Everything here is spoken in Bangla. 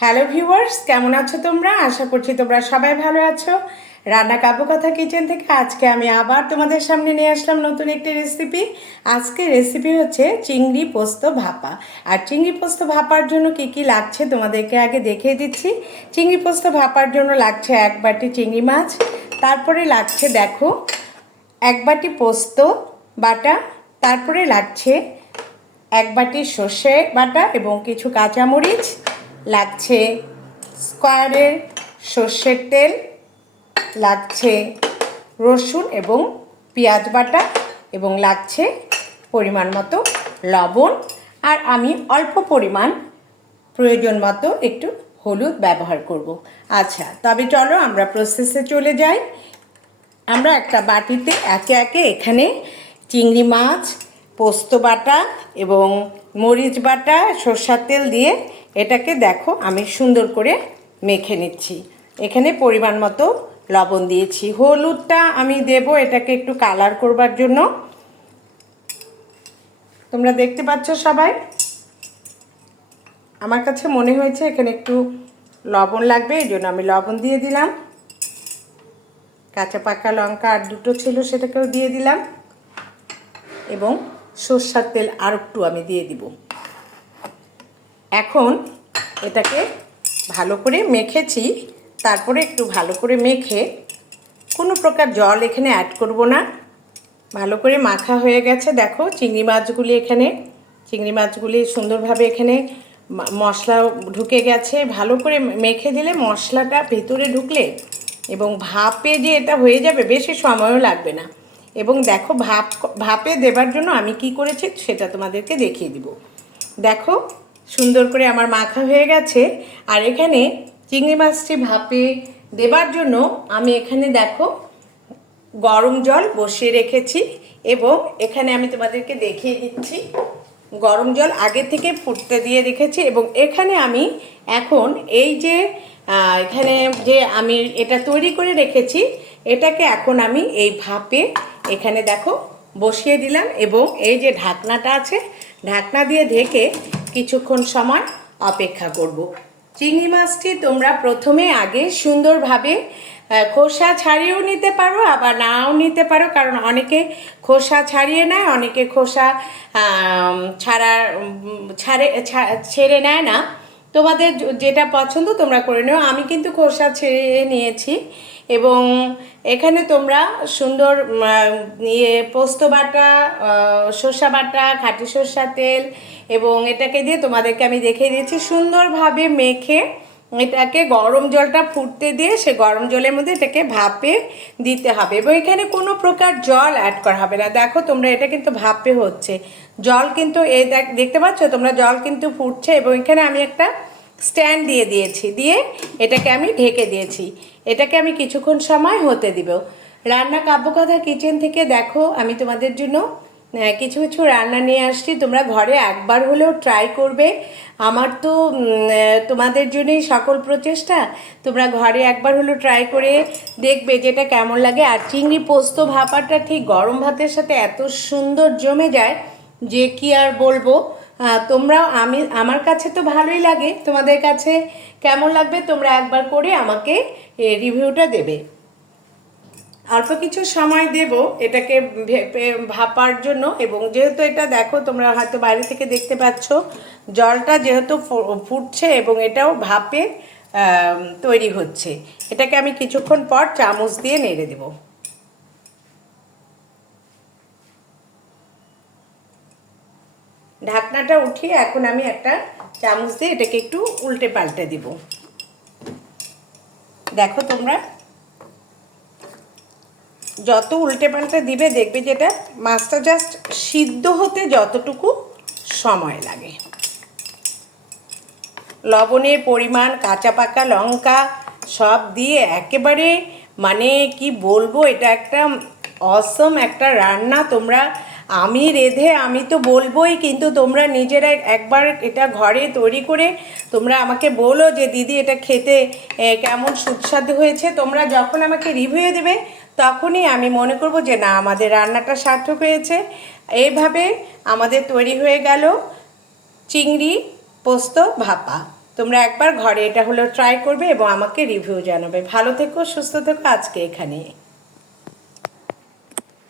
হ্যালো ভিউয়ার্স, কেমন আছো তোমরা? আশা করছি তোমরা সবাই ভালো আছো। রান্না কাব্যকথা কিচেন থেকে আজকে আমি আবার তোমাদের সামনে নিয়ে আসলাম নতুন একটি রেসিপি। আজকে রেসিপি হচ্ছে চিংড়ি পোস্ত ভাপা। আর চিংড়ি পোস্ত ভাপার জন্য কি কি লাগছে তোমাদেরকে আগে দেখিয়ে দিচ্ছি। চিংড়ি পোস্ত ভাপার জন্য লাগছে 1 বাটি চিংড়ি মাছ, তারপরে লাগছে দেখো 1 বাটি পোস্ত বাটা, তারপরে লাগছে 1 বাটি সর্ষে বাটা এবং কিছু কাঁচামরিচ, লাগছে স্কোয়ারের সর্ষের তেল, লাগছে রসুন এবং পেঁয়াজ বাটা এবং লাগছে পরিমাণ মতো লবণ। আর আমি অল্প পরিমাণ প্রয়োজন মতো একটু হলুদ ব্যবহার করব। আচ্ছা, তবে চলো আমরা প্রসেসে চলে যাই। আমরা একটা বাটিতে একে একে এখানে চিংড়ি মাছ, পোস্ত বাটা এবং মরিচ বাটা, সরষের তেল দিয়ে এটাকে দেখো আমি সুন্দর করে মেখে নিচ্ছি। এখানে পরিমাণ মতো লবণ দিয়েছি, হলুদটা আমি দেব এটাকে একটু কালার করবার জন্য। তোমরা দেখতে পাচ্ছ সবাই, আমার কাছে মনে হয়েছে এখানে একটু লবণ লাগবে, এই জন্য আমি লবণ দিয়ে দিলাম। কাঁচা পাকা লঙ্কা আর দুটো ছিল, সেটাকেও দিয়ে দিলাম এবং সরষের তেল আর একটু আমি দিয়ে দিব। এখন এটাকে ভালো করে মেখেছি, তারপরে একটু ভালো করে মেখে কোনো প্রকার জল এখানে অ্যাড করব না। ভালো করে মাখা হয়ে গেছে। দেখো চিংড়ি মাছগুলি সুন্দরভাবে এখানে মশলা ঢুকে গেছে। ভালো করে মেখে দিলে মশলাটা ভেতরে ঢুকলে এবং ভাপে যে এটা হয়ে যাবে, বেশি সময়ও লাগবে না। এবং দেখো ভাপে দেবার জন্য আমি কি করেছি সেটা তোমাদেরকে দেখিয়ে দিব। দেখো সুন্দর করে আমার মাখা হয়ে গেছে। আর এখানে চিংড়ি মাছটি ভাপে দেবার জন্য আমি এখানে দেখো গরম জল বসিয়ে রেখেছি এবং এখানে আমি তোমাদেরকে দেখিয়ে দিচ্ছি গরম জল আগে থেকে ফুটতে দিয়ে রেখেছি। এবং এখানে আমি এখন এই যে এখানে যে আমি এটা তৈরি করে রেখেছি, এটাকে এখন আমি এই ভাপে এখানে দেখো বসিয়ে দিলাম এবং এই যে ঢাকনাটা আছে, ঢাকনা দিয়ে ঢেকে কিছুক্ষণ সময় অপেক্ষা করব। চিংড়ি মাছটি তোমরা প্রথমে আগে সুন্দরভাবে খোসা ছাড়িয়েও নিতে পারো, আবার নাও নিতে পারো, কারণ অনেকে খোসা ছাড়িয়ে নেয়, অনেকে খোসা ছেড়ে নেয় না। তোমাদের যেটা পছন্দ তোমরা করে নিও। আমি কিন্তু খোসা ছেড়ে নিয়েছি। এবং এখানে তোমরা সুন্দর পোস্ত বাটা, সরষা বাটা, খাঁটি সরষার তেল এবং এটাকে দিয়ে তোমাদেরকে আমি দেখিয়ে দিয়েছি সুন্দরভাবে মেখে এটাকে গরম জলটা ফুটতে দিয়ে সে গরম জলের মধ্যে এটাকে ভাপে দিতে হবে এবং এখানে কোনো প্রকার জল অ্যাড করা হবে না। দেখো তোমরা, এটা কিন্তু ভাপে হচ্ছে, জল কিন্তু এই দেখতে পাচ্ছ তোমরা, জল কিন্তু ফুটছে। এবং এখানে আমি একটা স্ট্যান্ড দিয়ে দিয়েছি, দিয়ে এটাকে আমি ঢেকে দিয়েছি। এটাকে আমি কিছুক্ষণ সময় হতে দিব। রান্না কাব্যকথা কিচেন থেকে দেখো আমি তোমাদের জন্য কিছু কিছু রান্না নিয়ে আসছি, তোমরা ঘরে একবার হলেও ট্রাই করবে। আমার তো তোমাদের জন্যই সকল প্রচেষ্টা, তোমরা ঘরে একবার হলেও ট্রাই করে দেখবে যেটা কেমন লাগে। আর চিংড়ি পোস্ত ভাপাটা ঠিক গরম ভাতের সাথে এত সুন্দর জমে যায় যে কি আর বলবো। তোমরাও, আমার কাছে তো ভালোই লাগে, তোমাদের কাছে কেমন লাগবে তোমরা একবার করে আমাকে রিভিউটা দেবে। অল্প কিছু সময় দেব এটাকে ভাপার জন্য। এবং যেহেতু এটা দেখো তোমরা হয়তো বাইরে থেকে দেখতে পাচ্ছ, জলটা যেহেতু ফুটছে এবং এটাও ভাপে তৈরি হচ্ছে, এটাকে আমি কিছুক্ষণ পর চামচ দিয়ে নেড়ে দেব। ঢাকনাটা উঠিয়ে এখন আমি একটা চামচ দিয়ে এটাকে একটু উল্টে পাল্টে দিব। দেখো তোমরা যত উল্টে পাল্টে দিবে দেখবে যেটা মাছটা জাস্ট সিদ্ধ হতে যতটুকু সময় লাগে। লবণের পরিমাণ, কাঁচা পাকা লঙ্কা সব দিয়ে একেবারে মানে কি বলবো, এটা একটা অসম একটা রান্না। তোমরা, আমি তো বলবোই, কিন্তু তোমরা নিজেরা একবার এটা ঘরে তৈরি করে তোমরা আমাকে বলো যে দিদি এটা খেতে কেমন সুস্বাদু হয়েছে। তোমরা যখন আমাকে রিভিউ দেবে তখনই আমি মনে করব যে না, আমাদের রান্নাটা সার্থক হয়েছে। এইভাবে আমাদের তৈরি হয়ে গেল চিংড়ি পোস্ত ভাপা। তোমরা একবার ঘরে এটা হলো ট্রাই করবে এবং আমাকে রিভিউ জানাবে। ভালো থেকো, সুস্থ থেকো, আজকে এখানেই।